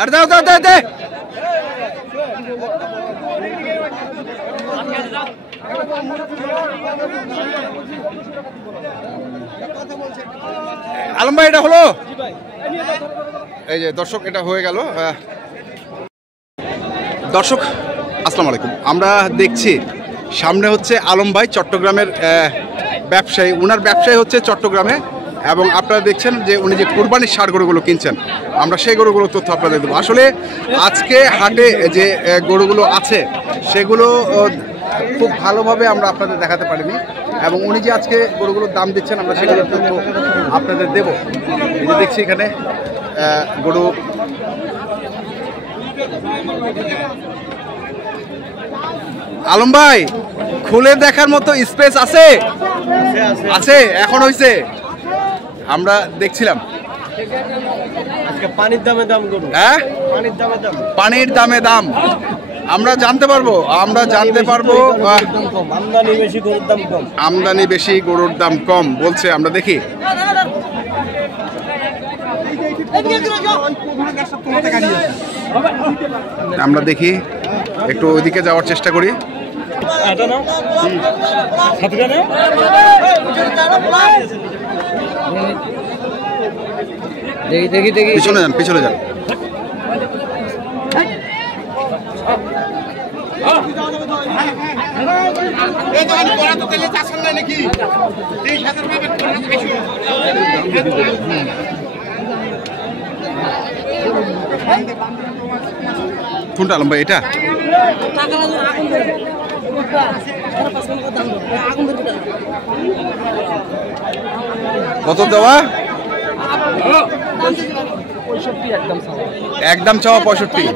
আর দাও দাও দাও দে আলম ভাই এটা হলো এই যে দর্শক এটা হয়ে গেল। দর্শক আসসালামু আলাইকুম, আমরা দেখছি সামনে হচ্ছে আলম ভাই চট্টগ্রামের ব্যবসায়ী, ওনার ব্যবসায়ী হচ্ছে চট্টগ্রামে, এবং আপনারা দেখছেন যে উনি যে কুরবানির ষাঁড় গরুগুলো কিনছেন, আমরা সেই গরুগুলোর তথ্য আপনাদের দেবো। আসলে আজকে হাটে যে গরুগুলো আছে সেগুলো খুব ভালোভাবে আমরা আপনাদের দেখাতে পারিনি, এবং উনি যে আজকে গরুগুলোর দাম দিচ্ছেন আমরা সেগুলোর তথ্য আপনাদের দেবো। এই যে দেখছি এখানে গরু আলম ভাই খুলে দেখার মতো স্পেস আছে? আছে এখন হইছে, আমরা দেখছিলাম পানির দামে দাম গরু। হ্যাঁ পানির দামে দাম আমরা জানতে পারবো আমদানি বেশি গরুর দাম কম। আমদানি বেশি গরুর দাম কম বলছে, আমরা দেখি। আমরা দেখি একটু ওইদিকে যাওয়ার চেষ্টা করি। পিছনে যান, পিছনে যান। কোনটা আলম ভাই? এটা কত দেওয়া? একদম চাওয়া 65।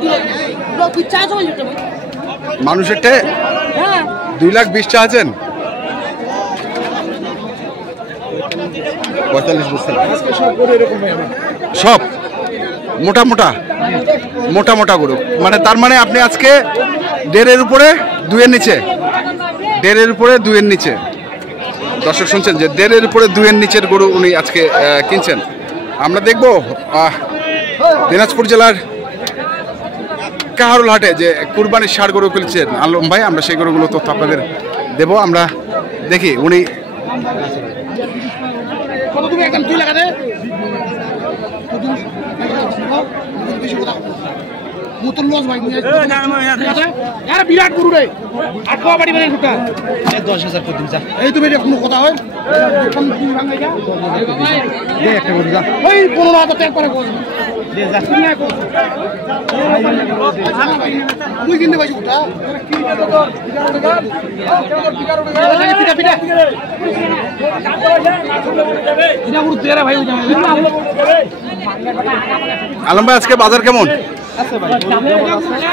মানুষের 2,20,000 চাচ্ছেন? 45 বছর সব মোটা মোটা মোটা মোটা গরু, মানে তার মানে আপনি আজকে 1.5-এর উপরে 2-এর নিচে, 1.5-এর উপরে 2-এর নিচে। দর্শক শুনছেন যে 1.5-এর উপরে 2-এর নিচের গরু উনি আজকে কিনছেন। আমরা দেখব দিনাজপুর জেলার কাহারুল হাটে যে কুরবানির ষাঁড় গরু কিনছেন আলম ভাই, আমরা সেই গরুগুলো তথ্য আপনাদের দেব। আমরা দেখি উনি বিরাট গরু রে 10,000 করে দিন। এই তুমি কোনো কথা হয় একটা গরু যা ওই 15,000 টাকা করে তুই কিনতে পারছি ওটা আলম ভাই আজকে বাজার কেমন?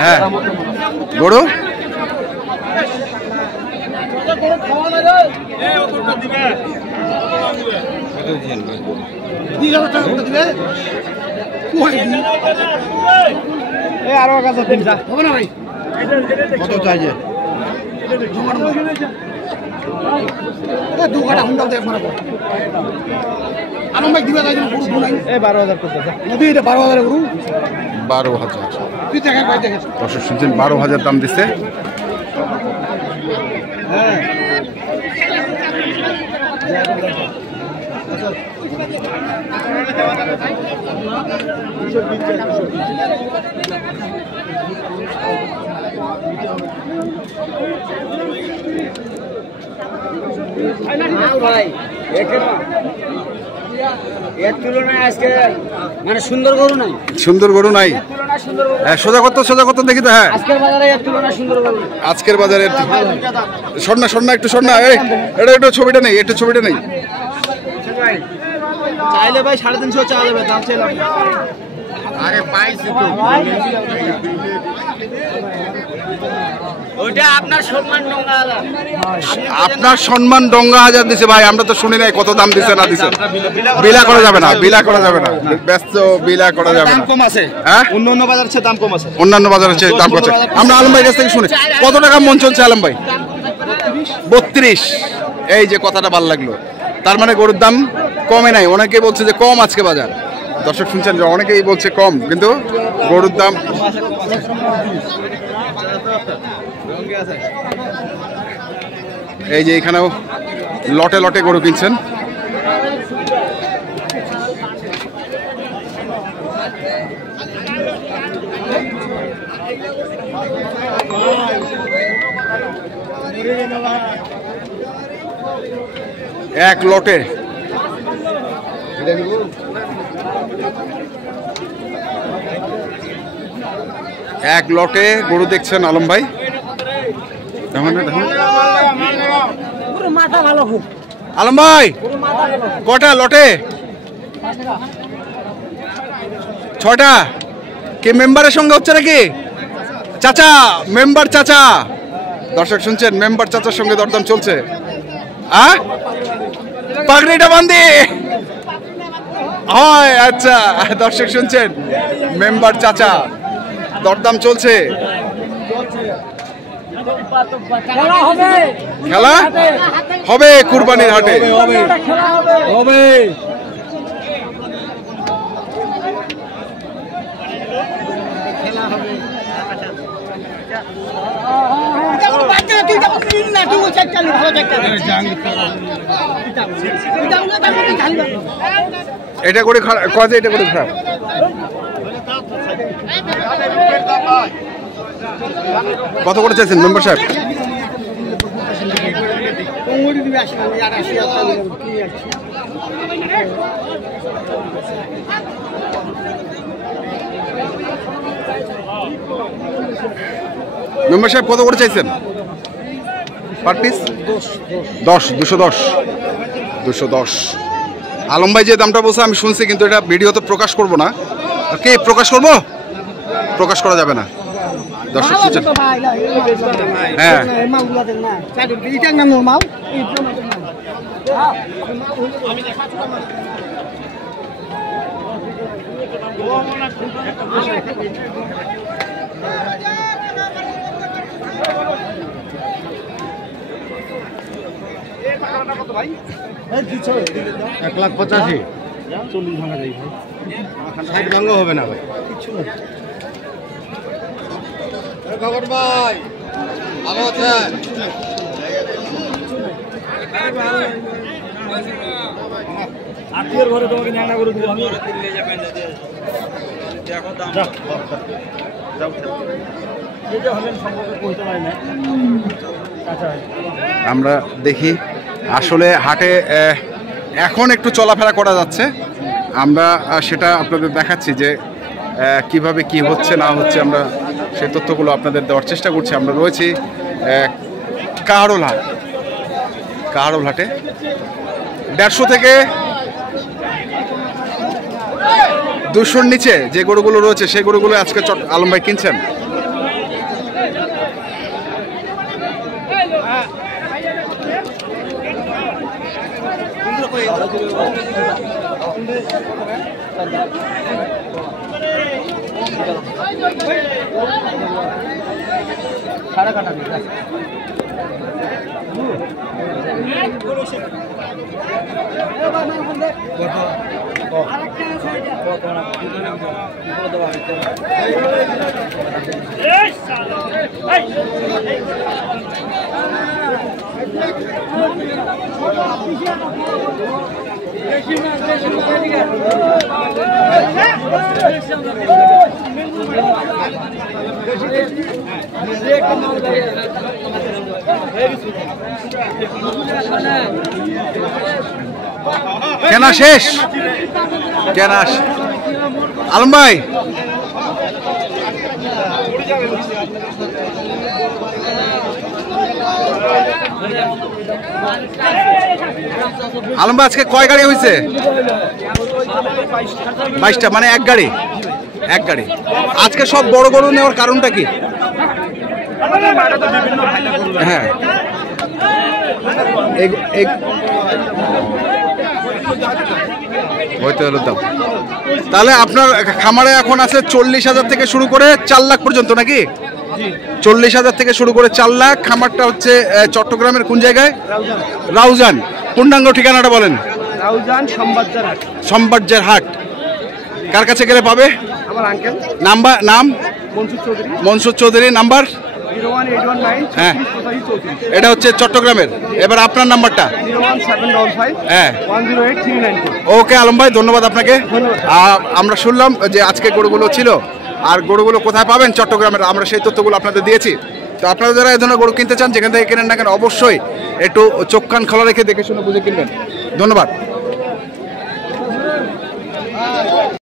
হ্যাঁ গরু আরো হবে না ভাই? কত চাই যে 2 কাটা হুন্ডা দেখ মানে আলম ভাই দিবা যাই গরু নাই। 12,000 করতে নদী এটা 12,000 গরু 12,000। তুই দেখা কই দেখেছ? দর্শক শুনছেন 12,000 দাম দিচ্ছে। হ্যাঁ ভাই এর তুলনায় আজকে মানে সুন্দর গরু নাই, সুন্দর গরু নাই। সোজা কত দেখি তো। হ্যাঁ আজকের বাজারে এর তুলনায় সুন্দর গরু, আজকের বাজারে সন্না একটু সন্না, এটা একটু ছবিটা নেই, একটু ছবিটা নেই। চাইলে ভাই 350 চাওয়া যাবে, দাম চাইলাম। আরে পাইছি তো ওইটা আপনার সম্মান ডঙ্গা হাজার, আপনার সম্মান ডঙ্গা হাজার দিছে ভাই। আমরা তো শুনি নাই কত দাম দিছে না দিছে। বিলা করা যাবে না, বিলা করা যাবে না, ব্যস্ত বিলা করা যাবে না। দাম কম আছে, হ্যাঁ অন্যান্য বাজারের চেয়ে দাম কম আছে, অন্যান্য বাজারের চেয়ে দাম কম আছে। আমরা আলম ভাইয়ের কাছ থেকে শুনি কত টাকা মন চলছে আলম ভাই? 32। এই যে কথাটা ভালো লাগলো, তার মানে গরুর দাম কমে নাই, অনেকেই বলছে যে কম আজকে বাজার। দর্শক শুনছেন যে অনেকেই বলছে কম, কিন্তু গরুর দাম এই যে এখানেও লটে লটে গরু কিনছেন। এক লটে গরু দেখছেন আলম ভাই। আলম ভাই কটা লটে? 6টা। কে মেম্বারের সঙ্গে হচ্ছে নাকি? চাচা, মেম্বার চাচা। দর্শক শুনছেন, মেম্বার চাচার সঙ্গে দরদাম চলছে। পাগড়িটা বান্ধি হয়। আচ্ছা, দর্শক শুনছেন, মেম্বার চাচা দরদাম চলছে। খেলা হবে কুরবানির হাটে। হবে এটা করে খারাপ, এটা করে খারাপ। কত করে চাইছেন মেম্বার সাহেব? মেম্বার সাহেব কত করে চাইছেন পার পিস? 210। আলম ভাই যে দামটা বলছে আমি শুনছি, কিন্তু এটা ভিডিওতে প্রকাশ করব না। কে প্রকাশ করব? প্রকাশ করা যাবে না। দর্শক শুনছেন, হ্যাঁ ভাই 1,85,000 40 ভাঙা যাই ভাই, 60 ভাঙা হবে না ভাই। কিছু না খবর ভাই, ভালো আছেন? আত্মীয়র ঘরে তোমাকে ন্যাংরা করে দিব আমি। দেখো দাম যাও এটা হলেন সম্পর্কে কইতে পারি না। আচ্ছা, আমরা দেখি আসলে হাটে এখন একটু চলাফেরা করা যাচ্ছে। আমরা সেটা আপনাদের দেখাচ্ছি যে কিভাবে কি হচ্ছে না হচ্ছে, আমরা সেই তথ্যগুলো আপনাদের দেওয়ার চেষ্টা করছি। আমরা রয়েছি কাহারোল হাটে। 150 থেকে 200-র নিচে যে গরুগুলো রয়েছে সেই গরুগুলো আজকে আলম ভাই কিনছেন। সাড়ে কাটা কেনা শেষ, কেনা আলম ভাই আজকে কয় গাড়ি হয়েছে? 22টা, মানে এক গাড়ি। আজকে সব বড় গরু নেওয়ার কারণটা কি? হ্যাঁ, তাহলে আপনার খামারে এখন আছে 40,000 থেকে শুরু করে 4 লাখ পর্যন্ত নাকি? 40,000 থেকে শুরু করে 4 লাখ। খামারটা হচ্ছে চট্টগ্রামের কোন জায়গায়? রাউজান। পূর্ণাঙ্গ ঠিকানাটা বলেন। রাউজান সম্বাদজার হাট। সম্বাদজার হাট। কার কাছে গেলে পাবে? আমার আঙ্কেল নাম মনসুর চৌধুরী। মনসুর চৌধুরী। নাম্বার? 01819 হ্যাঁ 34 এটা হচ্ছে চট্টগ্রামের। এবার আপনার নাম্বারটা? 01755 হ্যাঁ 108394। ওকে আলম ভাই, ধন্যবাদ আপনাকে। ধন্যবাদ। আমরা শুনলাম যে আজকে গরুগুলো ছিল, আর গরুগুলো কোথায় পাবেন চট্টগ্রামের, আমরা সেই তথ্যগুলো আপনাদের দিয়েছি। তো আপনারা যারা এই ধরনের গরু কিনতে চান, যেখান থেকে কেনেন না কেন, অবশ্যই একটু চোখ কান খোলা রেখে দেখে শুনে বুঝে কিনবেন। ধন্যবাদ।